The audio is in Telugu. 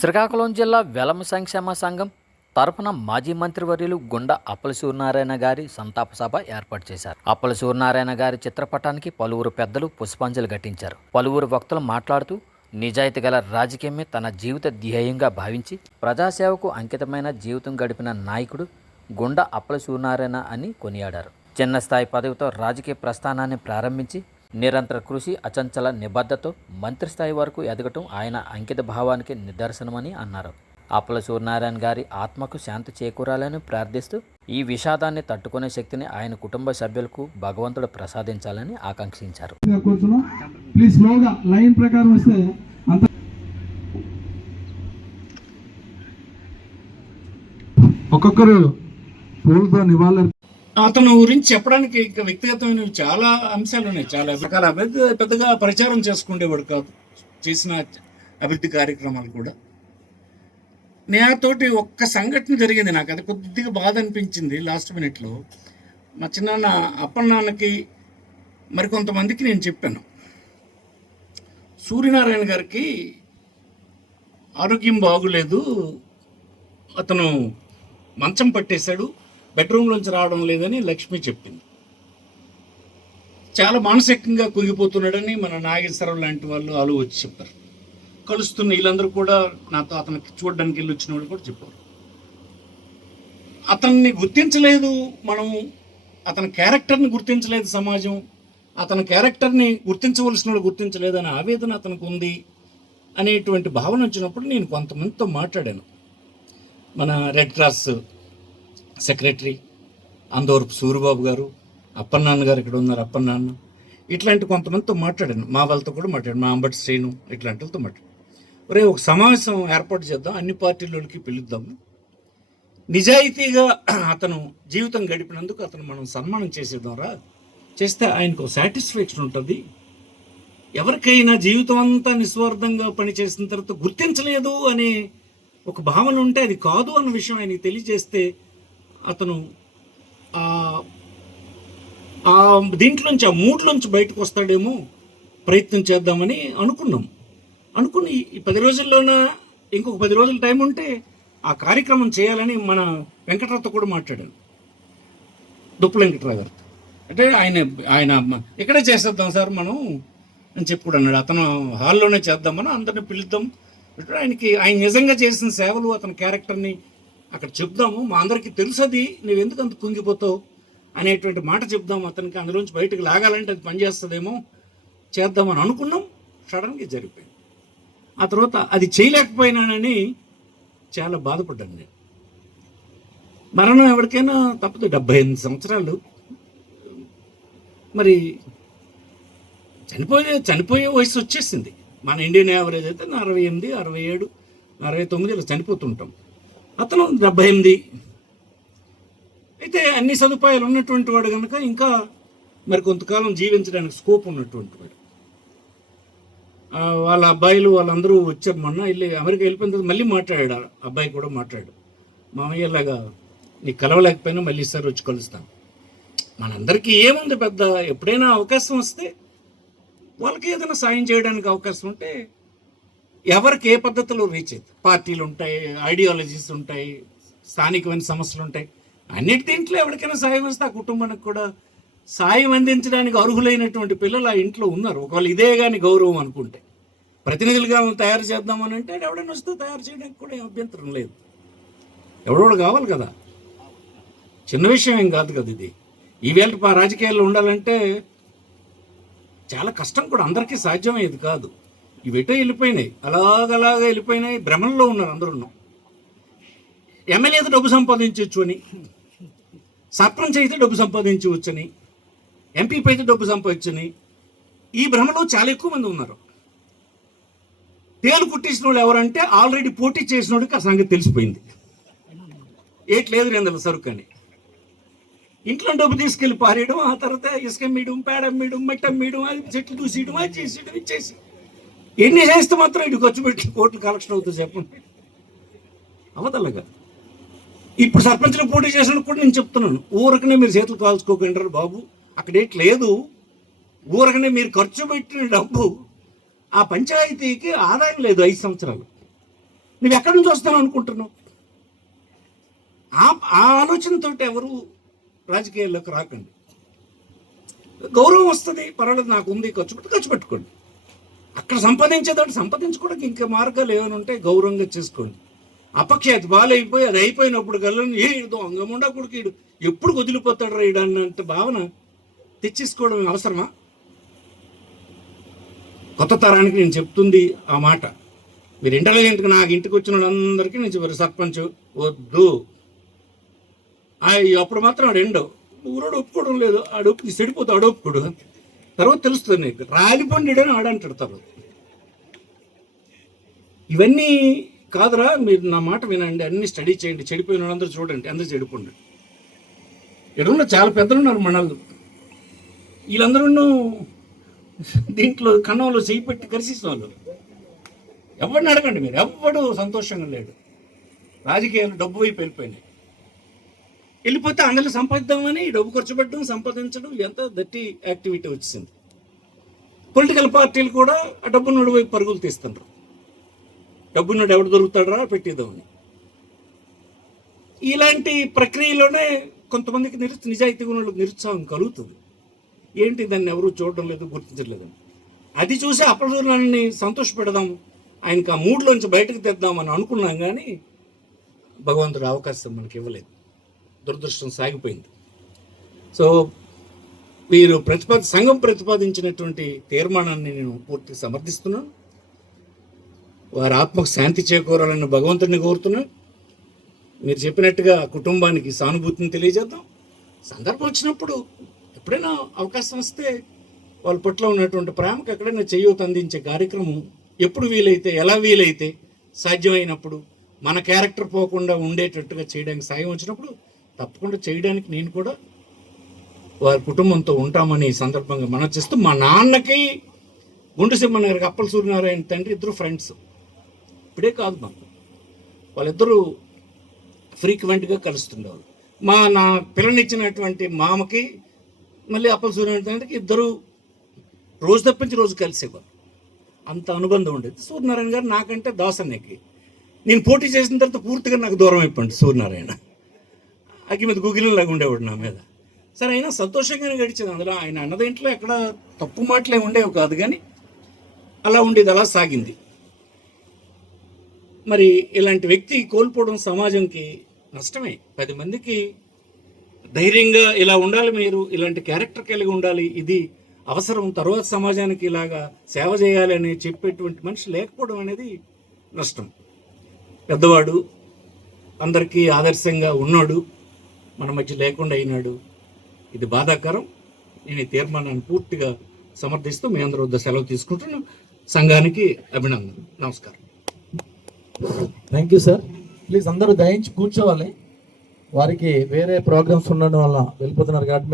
శ్రీకాకుళం జిల్లా వెలమ సంక్షేమ సంఘం తరపున మాజీ మంత్రివర్యులు గుండా అప్పల సూర్యనారాయణ గారి సంతాప సభ ఏర్పాటు చేశారు. అప్పల సూర్యనారాయణ గారి చిత్రపటానికి పలువురు పెద్దలు పుష్పాంజలి ఘటించారు. పలువురు వక్తలు మాట్లాడుతూ నిజాయితీ గల రాజకీయమే తన జీవిత ధ్యేయంగా భావించి ప్రజాసేవకు అంకితమైన జీవితం గడిపిన నాయకుడు గుండా అప్పల సూర్యనారాయణ అని కొనియాడారు. చిన్న స్థాయి పదవితో రాజకీయ ప్రస్థానాన్ని ప్రారంభించి నిరంతర కృషి, అచంచల నిబద్ధతో మంత్రిస్థాయి వరకు ఎదగటం ఆయన అంకిత భావానికి నిదర్శనమని అన్నారు. అప్పల సూర్యనారాయణ గారి ఆత్మకు శాంతి చేకూరాలని ప్రార్థిస్తూ ఈ విషాదాన్ని తట్టుకునే శక్తిని ఆయన కుటుంబ సభ్యులకు భగవంతుడు ప్రసాదించాలని ఆకాంక్షించారు. ఒక్కొక్కరు పూలతో నివాళులు అతను గురించి చెప్పడానికి ఇంకా వ్యక్తిగతమైన చాలా అంశాలు ఉన్నాయి. చాలా రకాల అభివృద్ధి పెద్దగా ప్రచారం చేసుకునేవాడు కాదు. చేసిన అభివృద్ధి కార్యక్రమాలు కూడా. నాతోటి ఒక్క సంఘటన జరిగింది, నాకు అది కొద్దిగా బాధ అనిపించింది. లాస్ట్ మినిట్లో మా చిన్నాన్న అప్పన్నాన్నకి మరికొంతమందికి నేను చెప్పాను, సూర్యనారాయణ గారికి ఆరోగ్యం బాగులేదు, అతను మంచం పట్టేశాడు, బెడ్రూమ్లోంచి రావడం లేదని లక్ష్మి చెప్పింది. చాలా మానసికంగా కుంగిపోతున్నాడని మన నాగేశ్వరరావు లాంటి వాళ్ళు వచ్చి చెప్పారు. కలుస్తున్న వీళ్ళందరూ కూడా నాతో అతనికి చూడడానికి వెళ్ళి వచ్చిన వాళ్ళు కూడా చెప్పారు. అతన్ని గుర్తించలేదు మనం, అతని క్యారెక్టర్ని గుర్తించలేదు సమాజం, అతని క్యారెక్టర్ని గుర్తించవలసిన వాళ్ళు గుర్తించలేదు అనే ఆవేదన అతనికి ఉంది అనేటువంటి భావన వచ్చినప్పుడు నేను కొంతమందితో మాట్లాడాను. మన రెడ్ క్రాస్ సెక్రటరీ అందోరపు సూరిబాబు గారు, అప్పన్నాన్న గారు ఇక్కడ ఉన్నారు, అప్పన్నాన్న, ఇట్లాంటి కొంతమందితో మాట్లాడాను. మా వాళ్ళతో కూడా మాట్లాడాను, మా అంబటి శ్రేణు ఇట్లాంటి వాళ్ళతో మాట్లాడాను. ఒరే, ఒక సమావేశం ఏర్పాటు చేద్దాం, అన్ని పార్టీలకి పిలుద్దాము, నిజాయితీగా అతను జీవితం గడిపినందుకు అతను మనం సన్మానం చేసేద్దాం రా, చేస్తే ఆయనకు సాటిస్ఫాక్షన్ ఉంటుంది. ఎవరికైనా జీవితం అంతా నిస్వార్థంగా పనిచేసిన తర్వాత గుర్తించలేదు అనే ఒక భావన ఉంటే అది కాదు అన్న విషయం ఆయనకి తెలియజేస్తే అతను దీంట్లోంచి ఆ మూడ్లోంచి బయటకు వస్తాడేమో, ప్రయత్నం చేద్దామని అనుకుని ఈ 10 రోజుల్లోన ఇంకొక 10 రోజుల టైం ఉంటే ఆ కార్యక్రమం చేయాలని మన వెంకటరావుతో కూడా మాట్లాడాను, దుప్పల వెంకటరావు గారు. అంటే ఆయన ఇక్కడే చేసేద్దాం సార్ మనం అని చెప్పి కూడా అన్నాడు. అతను హాల్లోనే చేద్దామని అందరిని పిలుద్దాం, ఆయన నిజంగా చేసిన సేవలు, అతని క్యారెక్టర్ని అక్కడ చెప్దాము, మా అందరికీ తెలుసు అది, నువ్వెందుకు అంత కుంగిపోతావు అనేటువంటి మాట చెప్దాం, అతనికి అందులోంచి బయటకు లాగాలంటే అది పనిచేస్తుందేమో, చేద్దామని అనుకున్నాం. సడన్గా జరిగిపోయింది. ఆ తర్వాత అది చేయలేకపోయినానని చాలా బాధపడ్డాను నేను. మరణం ఎవరికైనా తప్పదు, 78 సంవత్సరాలు, మరి చనిపోయే వయసు వచ్చేసింది. మన ఇండియన్ యావరేజ్ అయితే 68, 67, 69 ఇలా చనిపోతుంటాం. అతను 78. అయితే అన్ని సదుపాయాలు ఉన్నటువంటి వాడు కనుక ఇంకా మరి కొంతకాలం జీవించడానికి స్కోప్ ఉన్నటువంటి వాడు. వాళ్ళ అబ్బాయిలు వాళ్ళందరూ వచ్చారు మొన్న, అమెరికా వెళ్ళిపోయిన తర్వాత మళ్ళీ మాట్లాడాడు, అబ్బాయి కూడా మాట్లాడాడు, మామయ్యలాగా నీకు కలవలేకపోయినా మళ్ళీ ఈసారి వచ్చి కలుస్తాను. మనందరికీ ఏముంది పెద్ద, ఎప్పుడైనా అవకాశం వస్తే వాళ్ళకి ఏదైనా సాయం చేయడానికి అవకాశం ఉంటే ఎవరికి ఏ పద్ధతిలో రీచ్ అవుతుంది. పార్టీలు ఉంటాయి, ఐడియాలజీస్ ఉంటాయి, స్థానికమైన సమస్యలు ఉంటాయి, అన్నిటి దీంట్లో ఎవరికైనా సాయం వస్తే ఆ కుటుంబానికి కూడా సాయం అందించడానికి అర్హులైనటువంటి పిల్లలు ఆ ఇంట్లో ఉన్నారు. ఒకవేళ ఇదే కానీ గౌరవం అనుకుంటే ప్రతినిధులుగా తయారు చేద్దామని అంటే ఎవడైనా వస్తే తయారు చేయడానికి కూడా ఏం అభ్యంతరం లేదు. ఎవడోడు కావాలి కదా, చిన్న విషయం ఏం కాదు కదా ఇది. ఈవేళ రాజకీయాల్లో ఉండాలంటే చాలా కష్టం కూడా, అందరికీ సాధ్యమయ్యేది కాదు. ఇవెటో వెళ్ళిపోయినాయి, అలాగలాగా వెళ్ళిపోయినాయి, భ్రమంలో ఉన్నారు అందరూ. ఎమ్మెల్యేతో డబ్బు సంపాదించవచ్చు అని, సర్పంచ్ అయితే డబ్బు సంపాదించవచ్చని, ఎంపీపీ అయితే డబ్బు సంపాదించని, ఈ భ్రమలో చాలా ఎక్కువ మంది ఉన్నారు. తేలు కుట్టించిన వాళ్ళు ఎవరంటే ఆల్రెడీ పోటీ చేసిన వాడికి ఆ సంగతి తెలిసిపోయింది, ఏట్లేదు 200 సరుకు అని. ఇంట్లో డబ్బు తీసుకెళ్ళి పారేయడం, ఆ తర్వాత ఇసుక మీయడం, పేడ మీయడం, మట్టం మీయడం, అది చెట్లు దూసేయడం, అది చేసేయడం, ఇచ్చేసి ఎన్ని చేస్తే మాత్రం ఇటు ఖర్చు పెట్టి కోట్లు కలెక్షన్ అవుతుంది చెప్పండి, అవతలగా. ఇప్పుడు సర్పంచ్లో పోటీ చేసినప్పుడు కూడా నేను చెప్తున్నాను, ఊరకనే మీరు చేతులు కాల్చుకోకండి బాబు, అక్కడేట్ లేదు, ఊరకనే మీరు ఖర్చు పెట్టిన డబ్బు ఆ పంచాయతీకి ఆదాయం లేదు 5 సంవత్సరాలు. నువ్వు ఎక్కడి నుంచి వస్తావు అనుకుంటున్నావు? ఆ ఆలోచనతో ఎవరు రాజకీయాల్లోకి రాకండి. గౌరవం వస్తుంది, పర్వాలేదు, నాకు ఉంది, ఖర్చు పెట్టుకోండి. అక్కడ సంపాదించేదాన్ని సంపాదించుకోవడానికి ఇంకా మార్గాలు ఏమైనా ఉంటే గౌరవంగా చేసుకోండి. అపఖ్యాతి బాలైపోయి అది అయిపోయినప్పుడు కల్లా ఏదో అంగముండా కొడుకు ఎప్పుడు వదిలిపోతాడు రైడన్నంత భావన తెచ్చేసుకోవడం అవసరమా? కొత్త తరానికి నేను చెప్తుంది ఆ మాట. మీరు ఇంటెలిజెంట్గా నాకు ఇంటికి వచ్చిన వాళ్ళందరికీ నేను చెప్పారు, సర్పంచ్ వద్దు. అప్పుడు మాత్రం ఆడు ఊరోడు ఒప్పుకోవడం లేదు, ఆడు సెడిపోతాడు, ఆడు ఒప్పుకోడు. తర్వాత తెలుస్తుంది నీకు రాలిపండిడని ఆడంటాడు. తర్వాత ఇవన్నీ కాదురా, మీరు నా మాట వినండి, అన్ని స్టడీ చేయండి, చెడిపోయిన వాళ్ళందరూ చూడండి, అందరూ చెడిపోండి. ఎడున్న చాలా పెద్దలు ఉన్నారు మనల్ని, వీళ్ళందరూ దీంట్లో కన్నంలో చేయి పెట్టి కరిసిన వాళ్ళు. ఎవరిని అడగండి మీరు, ఎవ్వడు సంతోషంగా లేడు. రాజకీయాలు డబ్బు వైపు వెళ్ళిపోయినాయి. వెళ్ళిపోతే అందరూ సంపాదిద్దామని డబ్బు ఖర్చు పెట్టడం, సంపాదించడం, ఎంత దట్టి యాక్టివిటీ వచ్చింది. పొలిటికల్ పార్టీలు కూడా ఆ డబ్బున్నోడి వైపు పరుగులు తీస్తుంటారు. డబ్బున్నోడు ఎవడు దొరుకుతాడరా పెట్టిద్దామని. ఇలాంటి ప్రక్రియలోనే కొంతమందికి నిజాయితీగా ఉన్న నిరుత్సాహం కలుగుతుంది. ఏంటి దాన్ని ఎవరు చూడడం లేదు, గుర్తించట్లేదని. అది చూసి అప్పటిని సంతోషపెడదాం, ఆయనకు ఆ మూడ్లోంచి బయటకు తెద్దామని అనుకున్నాం, కానీ భగవంతుడు అవకాశం మనకి ఇవ్వలేదు. దురదృష్టం సాగిపోయింది. సో వీరు సంఘం ప్రతిపాదించినటువంటి తీర్మానాన్ని నేను పూర్తిగా సమర్థిస్తున్నాను. వారి ఆత్మకు శాంతి చేకూరాలని భగవంతుడిని కోరుతున్నాను. మీరు చెప్పినట్టుగా కుటుంబానికి సానుభూతిని తెలియజేద్దాం. సందర్భం వచ్చినప్పుడు ఎప్పుడైనా అవకాశం వస్తే వాళ్ళ పట్ల ఉన్నటువంటి ప్రేమకు ఎక్కడైనా చేయూత అందించే కార్యక్రమం ఎప్పుడు వీలైతే, ఎలా వీలైతే, సాధ్యమైనప్పుడు మన క్యారెక్టర్ పోకుండా ఉండేటట్టుగా చేయడానికి సాయం వచ్చినప్పుడు తప్పకుండా చేయడానికి నేను కూడా వారి కుటుంబంతో ఉంటామని ఈ సందర్భంగా మనం చేస్తూ, మా నాన్నకి గుండు సింహనారాయణ, అప్పల సూర్యనారాయణ తండ్రి ఇద్దరు ఫ్రెండ్స్. ఇప్పుడే కాదు, మాకు వాళ్ళిద్దరూ ఫ్రీక్వెంట్గా కలుస్తుండేవారు. నా పిల్లనిచ్చినటువంటి మామకి మళ్ళీ అప్పల సూర్యనారాయణ తండ్రికి ఇద్దరు రోజు తప్పించి రోజు కలిసేవారు. అంత అనుబంధం ఉండేది. సూర్యనారాయణ గారు నాకంటే దాసన్నకి, నేను పోటీ చేసిన తర్వాత పూర్తిగా నాకు దూరం అయిపోయింది సూర్యనారాయణ. అగ్గి మీద గుగిలిలాగా ఉండేవాడు నా మీద. సరే, అయినా సంతోషంగానే గడిచేది. అందులో ఆయన అన్నదేంట్లో ఎక్కడ తప్పు మాటలే ఉండేవి కాదు, కానీ అలా ఉండేది, అలా సాగింది. మరి ఇలాంటి వ్యక్తి కోల్పోవడం సమాజంకి నష్టమే. 10 మందికి ధైర్యంగా ఇలా ఉండాలి, మీరు ఇలాంటి క్యారెక్టర్ కలిగి ఉండాలి, ఇది అవసరం, తర్వాత సమాజానికి ఇలాగా సేవ చేయాలి అని చెప్పేటువంటి మనిషి లేకపోవడం అనేది నష్టం. పెద్దవాడు, అందరికీ ఆదర్శంగా ఉన్నాడు, మన మధ్య లేకుండా అయినాడు. ఇది బాధాకరం. నేను ఈ తీర్మానాన్ని పూర్తిగా సమర్థిస్తూ మీ అందరూ వద్ద సెలవు తీసుకుంటున్నాను. సంఘానికి అభినందనలు. నమస్కారం. Thank you sir. ప్లీజ్ అందరూ దయించి కూర్చోవాలి. వారికి వేరే ప్రోగ్రామ్స్ ఉండడం వల్ల వెళ్ళిపోతున్నారు కాబట్టి